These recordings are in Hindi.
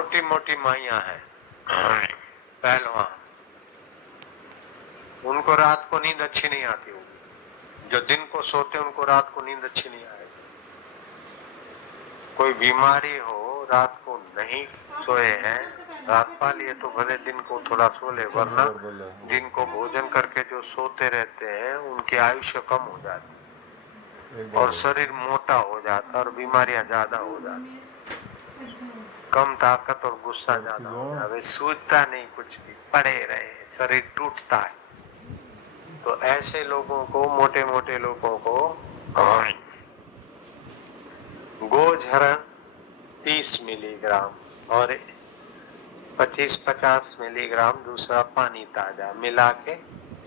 मोटी मोटी माइयां हैं पहलवान, उनको रात को नींद अच्छी नहीं आती होगी। जो दिन को सोते उनको रात को नींद अच्छी नहीं आएगी। कोई बीमारी हो, रात को नहीं सोए हैं, रात पा लिए तो भले दिन को थोड़ा सो ले, वरना दिन को भोजन करके जो सोते रहते हैं उनकी आयुष्य कम हो जाती और शरीर मोटा हो जाता और बीमारियां ज्यादा हो जाती, कम ताकत और गुस्सा ज्यादा हो जाता, वे सूझता नहीं कुछ भी, पड़े रहे, शरीर टूटता है। तो ऐसे लोगों को, मोटे मोटे लोगों को गोझरण 30 मिलीग्राम और 25-50 मिलीग्राम दूसरा पानी ताजा मिला के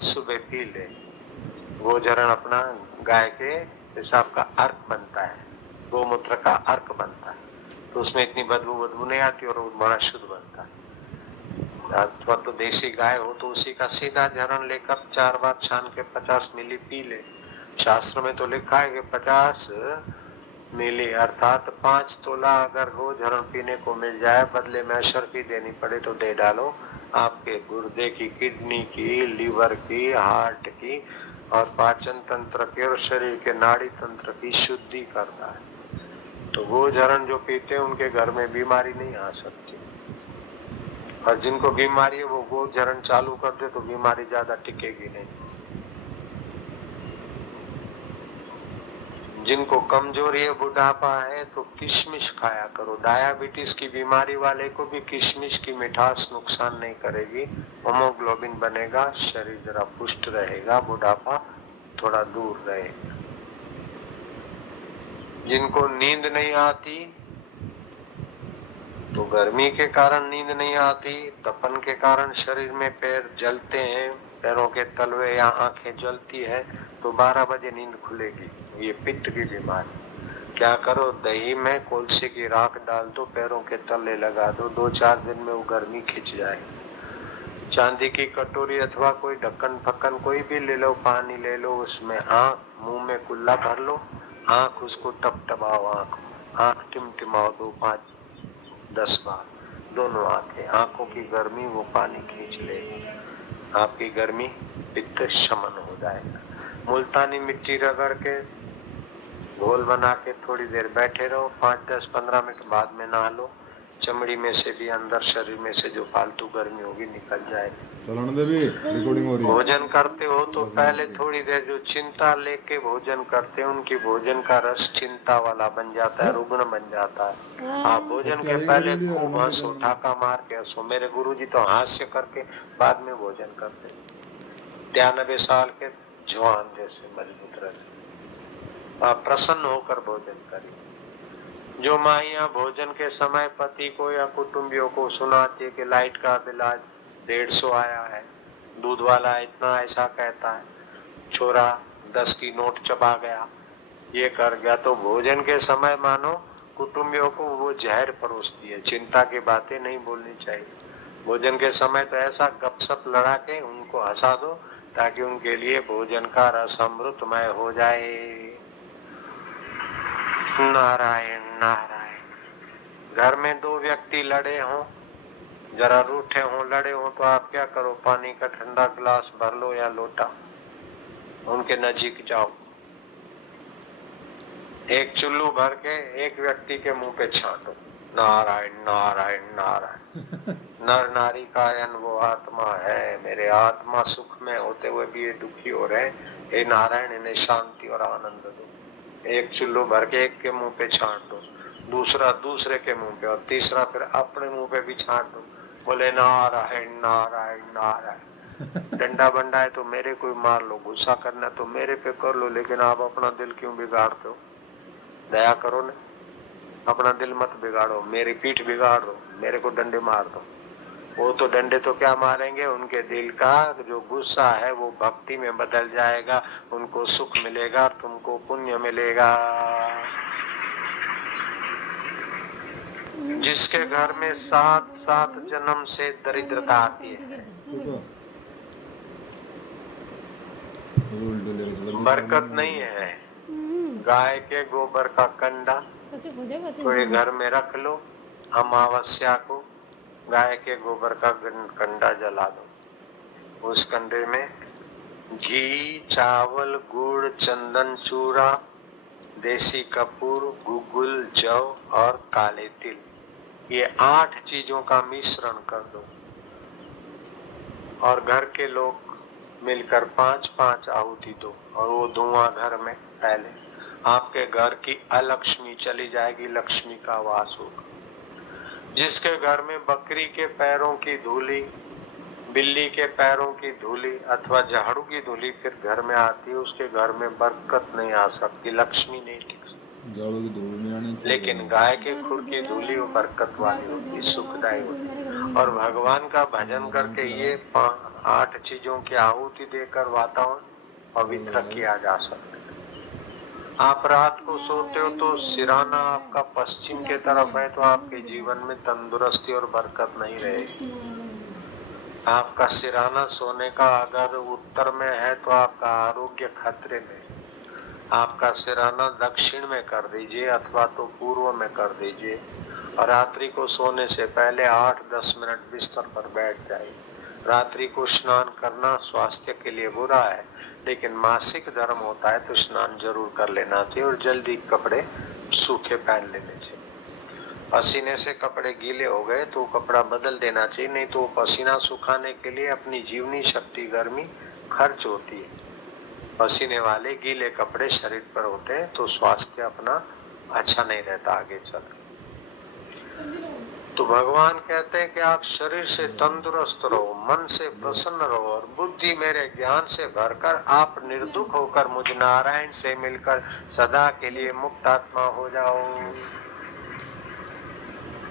सुबह पी ले। गोझरण अपना गाय के पेशाब का अर्क बनता है, गोमूत्र का अर्क बनता है, तो उसमें इतनी बदबू नहीं आती और बड़ा शुद्ध बनता है। अथवा तो देसी गाय हो तो उसी का सीधा झरण लेकर 4 बार छान के 50 मिली पी ले। शास्त्र में तो लिखा है कि 50 मिली अर्थात 5 तोला अगर गोझरण पीने को मिल जाए, बदले में अशर्फी देनी पड़े तो दे डालो, आपके गुर्दे की, किडनी की, लीवर की, हार्ट की और पाचन तंत्र के और शरीर के नाड़ी तंत्र की शुद्धि करता है। तो गोझरण जो पीते हैं उनके घर में बीमारी नहीं आ सकती, और जिनको बीमारी है वो गोझरण चालू कर दे तो बीमारी ज्यादा टिकेगी नहीं। जिनको कमजोरी है, बुढ़ापा है, तो किशमिश खाया करो। डायबिटीज की बीमारी वाले को भी किशमिश की मिठास नुकसान नहीं करेगी, होमोग्लोबिन बनेगा, शरीर जरा पुष्ट रहेगा, बुढ़ापा थोड़ा दूर रहेगा। जिनको नींद नहीं आती, तो गर्मी के कारण नींद नहीं आती, तपन के कारण शरीर में पैर जलते हैं, पैरों के तलवे या आंखें जलती है, तो 12 बजे नींद खुलेगी। ये पित्त की बीमारी। क्या करो, दही में कोलसे की राख डाल दो, पैरों के तले लगा दो, 2-4 दिन में वो गर्मी खिंच जाएगी। चांदी की कटोरी अथवा कोई ढक्कन फक्कन कोई भी ले लो, पानी ले लो, उसमें आंख मुंह में कुल्ला भर लो, आंख उसको टपटपाओ, आंख टिमटिमाओ 2-5-10 बार, दोनों आंखें, आंखों की गर्मी वो पानी खींच लेगी, आपकी गर्मी पित्त शमन हो जाएगा। मुल्तानी मिट्टी रगड़ के घोल बना के थोड़ी देर बैठे रहो, 5-10-15 मिनट बाद में नहा लो, चमड़ी में से भी, अंदर शरीर में से जो फालतू गर्मी होगी निकल जाएगी। रिकॉर्डिंग हो रही है। भोजन करते हो तो पहले थोड़ी देर जो चिंता लेके भोजन करते हैं उनकी भोजन का रस चिंता वाला बन जाता है, रुग्ण बन जाता है। आप भोजन के पहले खूब हंसो, ठाका मार के हंसो। मेरे गुरुजी तो हास्य करके बाद में भोजन करते, 93 साल के जवान जैसे मजबूत रहते। आप प्रसन्न होकर भोजन करिए। जो माइयां भोजन के समय पति को या कुटुंबियों को सुनाती है कि लाइट का बिल आज 150 आया है, दूध वाला इतना ऐसा कहता है, छोरा 10 की नोट चबा गया, ये कर गया, तो भोजन के समय मानो कुटुंबियों को वो जहर परोसती है। चिंता की बातें नहीं बोलनी चाहिए भोजन के समय, तो ऐसा गपशप लड़ा के उनको हंसा दो ताकि उनके लिए भोजन का रस अमृतमय हो जाए। नारायण नारायण। घर में 2 व्यक्ति लड़े हों, जरा रूठे हों, लड़े हों, तो आप क्या करो, पानी का ठंडा गिलास भर लो या लोटा, उनके नजीक जाओ, एक चुल्लू भर के एक व्यक्ति के मुंह पे छांटो, नारायण नारायण नारायण। नर नारी का यन वो आत्मा है, मेरे आत्मा सुख में होते हुए भी ये दुखी हो रहे, हे नारायण इन्हें शांति और आनंद दो। एक चुल्लू भर के एक के मुंह पे छांट दो, दूसरा दूसरे के मुंह पे, और तीसरा फिर अपने मुंह पे भी छांट दो, बोले नारायण नारायण नारायण। डंडा बंडा है तो मेरे को मार लो, गुस्सा करना तो मेरे पे कर लो, लेकिन आप अपना दिल क्यों बिगाड़ते हो? दया करो ना, अपना दिल मत बिगाड़ो, मेरी पीठ बिगाड़ दो, मेरे को डंडे मार दो। वो तो डंडे तो क्या मारेंगे, उनके दिल का जो गुस्सा है वो भक्ति में बदल जाएगा, उनको सुख मिलेगा, तुमको पुण्य मिलेगा। जिसके घर में 7-7 जन्म से दरिद्रता आती है, बरकत नहीं है, गाय के गोबर का कंडा थोड़े घर में रख लो, अमावस्या को गाय के गोबर का कंडा जला दो। उस कंडे में घी, चावल, गुड़, चंदन, चूरा, देसी कपूर, गुगुल, जौ और काले तिल, ये 8 चीजों का मिश्रण कर दो और घर के लोग मिलकर 5-5 आहुति दो और वो धुआं घर में फैले। आपके घर की अलक्ष्मी चली जाएगी, लक्ष्मी का वास होगा। जिसके घर में बकरी के पैरों की धूली, बिल्ली के पैरों की धूली अथवा झाड़ू की धूली फिर घर में आती है, उसके घर में बरकत नहीं आ सकती, लक्ष्मी नहीं टिक सकती। झाड़ू की धूल में आने चाहिए। लेकिन गाय के खुर की धूली वो बरकत वाली होती, सुखदायी होती। और भगवान का भजन करके ये 8 चीजों की आहुति देकर वातावरण पवित्र किया जा सकता है। आप रात को सोते हो तो सिराना आपका पश्चिम के तरफ है तो आपके जीवन में तंदुरुस्ती और बरकत नहीं रहेगी। आपका सिराना सोने का अगर उत्तर में है तो आपका आरोग्य खतरे में। आपका सिराना दक्षिण में कर दीजिए अथवा तो पूर्व में कर दीजिए और रात्रि को सोने से पहले 8-10 मिनट बिस्तर पर बैठ जाइए। रात्रि को स्नान करना स्वास्थ्य के लिए बुरा है, लेकिन मासिक धर्म होता है तो स्नान जरूर कर लेना चाहिए और जल्दी कपड़े सूखे पहन लेने चाहिए। पसीने से कपड़े गीले हो गए तो कपड़ा बदल देना चाहिए, नहीं तो पसीना सुखाने के लिए अपनी जीवनी शक्ति गर्मी खर्च होती है। पसीने वाले गीले कपड़े शरीर पर होते हैं तो स्वास्थ्य अपना अच्छा नहीं रहता आगे चल। तो भगवान कहते हैं कि आप शरीर से तंदुरुस्त रहो, मन से प्रसन्न रहो और बुद्धि मेरे ज्ञान से भरकर आप निर्दुख होकर मुझ नारायण से मिलकर सदा के लिए मुक्त आत्मा हो जाओ।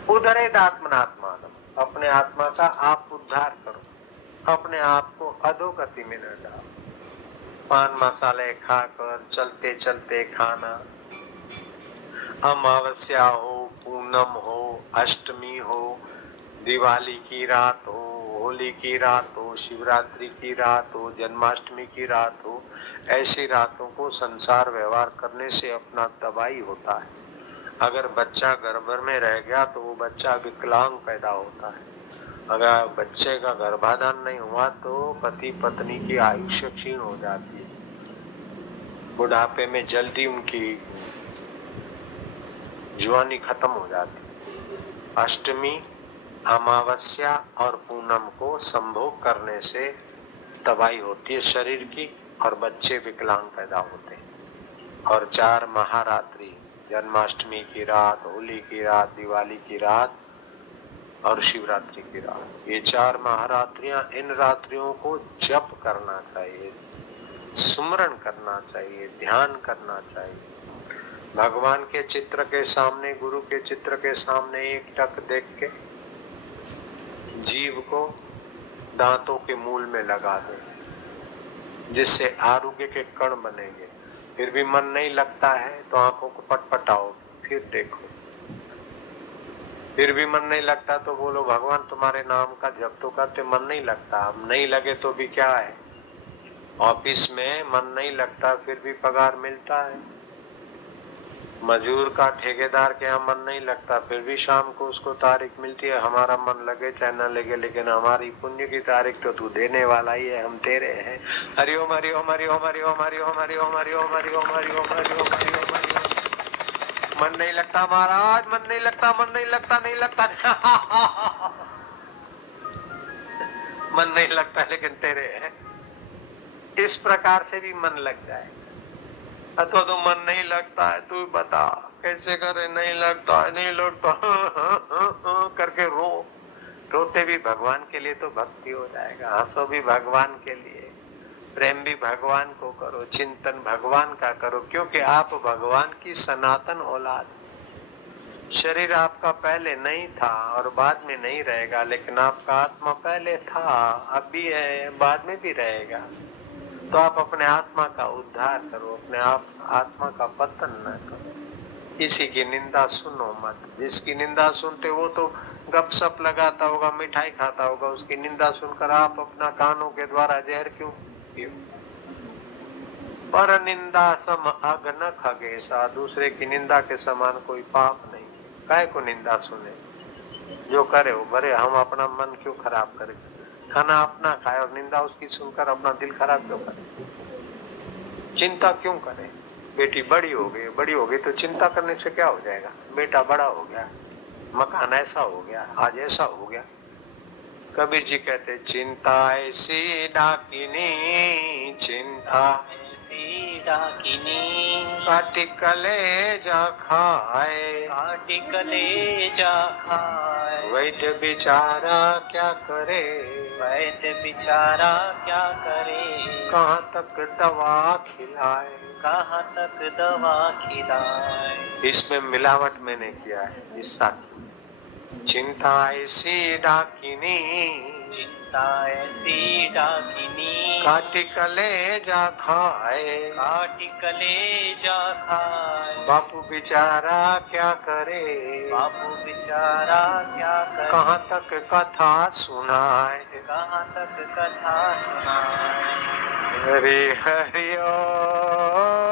उद्धरेद आत्मनात्मान, अपने आत्मा का आप उद्धार करो, अपने आप को अधोगति में न डालो। पान मसाले खाकर चलते चलते खाना, अमावस्या हो, पूनम हो, अष्टमी हो, दिवाली की रात हो, होली की रात हो, शिवरात्रि की रात हो, जन्माष्टमी की रात हो, ऐसी रातों को संसार व्यवहार करने से अपना तबाही होता है। अगर बच्चा गर्भ में रह गया तो वो बच्चा विकलांग पैदा होता है। अगर बच्चे का गर्भाधान नहीं हुआ तो पति पत्नी की आयुष्य क्षीण हो जाती है, बुढ़ापे में जल्दी उनकी जवानी खत्म हो जाती है। अष्टमी, अमावस्या और पूनम को संभोग करने से तबाही होती है शरीर की और बच्चे विकलांग पैदा होते हैं। और 4 महारात्रि, जन्माष्टमी की रात, होली की रात, दिवाली की रात और शिवरात्रि की रात, ये 4 महारात्रियां, इन रात्रियों को जप करना चाहिए, सुमरण करना चाहिए, ध्यान करना चाहिए। भगवान के चित्र के सामने, गुरु के चित्र के सामने एक टक देख के जीव को दांतों के मूल में लगा दे, जिससे आरोग्य के कण बनेंगे। फिर भी मन नहीं लगता है तो आंखों को पटपटाओ, फिर देखो। फिर भी मन नहीं लगता तो बोलो भगवान तुम्हारे नाम का जप तो करते, मन नहीं लगता। अब नहीं लगे तो भी क्या है, ऑफिस में मन नहीं लगता फिर भी पगार मिलता है। मजदूर का ठेकेदार के यहाँ मन नहीं लगता फिर भी शाम को उसको तारीख मिलती है। हमारा मन लगे चाहे न लगे, लेकिन हमारी पुण्य की तारीख तो तू देने वाला ही है, हम तेरे हैं। हरिओम हरिओम हरिओम हरिओम हरिओम हरिओम हरिओम हरिओम हरिओम हरिओम हरिओम हरिओम। मन नहीं लगता महाराज, मन नहीं लगता, मन नहीं लगता, नहीं लगता मन नहीं लगता लेकिन तेरे हैं। इस प्रकार से भी मन लग जाए। अथवा तो मन नहीं लगता है, तू बता कैसे करे, नहीं लगता है, नहीं लगता करके रोते भी भगवान के लिए तो भक्ति हो जाएगा। हंसो भी भगवान के लिए, प्रेम भी भगवान को करो, चिंतन भगवान का करो, क्योंकि आप भगवान की सनातन औलाद। शरीर आपका पहले नहीं था और बाद में नहीं रहेगा, लेकिन आपका आत्मा पहले था, अब भी है, बाद में भी रहेगा। तो आप अपने आत्मा का उद्धार करो, अपने आत्मा का पतन न करो। किसी की निंदा सुनो मत। जिसकी निंदा सुनते वो तो गपशप लगाता होगा, मिठाई खाता होगा, उसकी निंदा सुनकर आप अपना कानों के द्वारा जहर क्यों पियो? पर निंदा सम अग न खगेसा, दूसरे की निंदा के समान कोई पाप नहीं। काय को निंदा सुने? जो करे वो भरे, हम अपना मन क्यों खराब करें? खाना अपना खाए और निंदा उसकी सुनकर अपना दिल खराब क्यों करे? चिंता क्यों करे? बेटी बड़ी हो गई तो चिंता करने से क्या हो जाएगा? बेटा बड़ा हो गया, मकान ऐसा हो गया, आज ऐसा हो गया। कबीर जी कहते चिंता ऐसी डाकिनी, चिंता ऐसी डाकिनी, काटी कलेजा खाए, काटी कलेजा खाए। वैद्य बेचारा क्या करे, वैद्य बेचारा क्या करे, कहाँ तक दवा खिलाए, कहाँ तक दवा खिलाए। इसमें मिलावट मैंने किया है इस साथी। चिंता ऐसी डाकिनी, चिंता ऐसी डाकिनी, काटी कलेजा खाए, काटी कलेजा खाए। बापू बेचारा क्या करे, बापू बेचारा क्या करे, कहाँ तक कथा सुनाए, कहाँ तक कथा सुनाए। हरि हरि ओ